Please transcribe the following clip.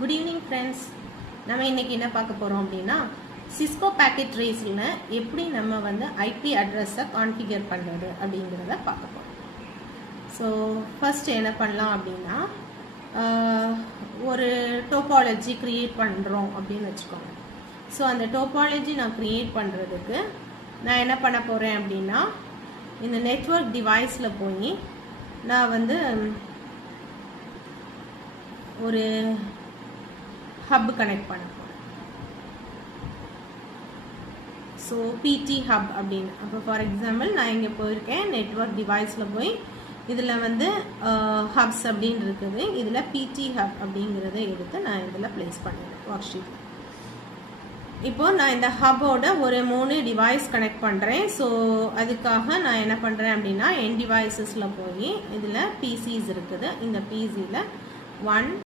Good evening friends. நம்ம இன்னைக்கு என்ன பார்க்க போறோம் அப்படினா Cisco packet traceல எப்படி நம்ம வந்து IP address-ஐ கான்ஃபிகர் பண்றது அப்படிங்கறத பார்க்க போறோம். சோ ஃபர்ஸ்ட் என்ன பண்ணலாம் அப்படினா ஒரு டோபாலஜி கிரியேட் பண்றோம் அப்படினு வெச்சுக்கோங்க. சோ அந்த டோபாலஜி நான் கிரியேட் பண்றதுக்கு நான் என்ன பண்ண போறேன் அப்படினா இந்த நெட்வொர்க் டிவைஸ்ல போய் நான் வந்து ஒரு hub கனெக்ட் பண்ண போறேன். சோ PT hub அப்படினு அப்ப ஃபார் எக்ஸாம்பிள் நான் இங்க போயிருக்கேன் நெட்வொர்க் டிவைஸ்ல போய் இதுல வந்து hubs அப்படினு இருக்குது. இதுல PT hub அப்படிங்கறதை எடுத்து நான் இதுல பிளேஸ் பண்ணிடுறேன் வொர்க் ஷீட். இப்போ நான் இந்த ஹப்போட ஒரு 3 டிவைஸ் கனெக்ட் பண்றேன். சோ அதுக்காக நான் என்ன பண்றேன் அப்படினா எண்ட் டிவைसेसல போய் இதுல PCs இருக்குது. இந்த PCல 1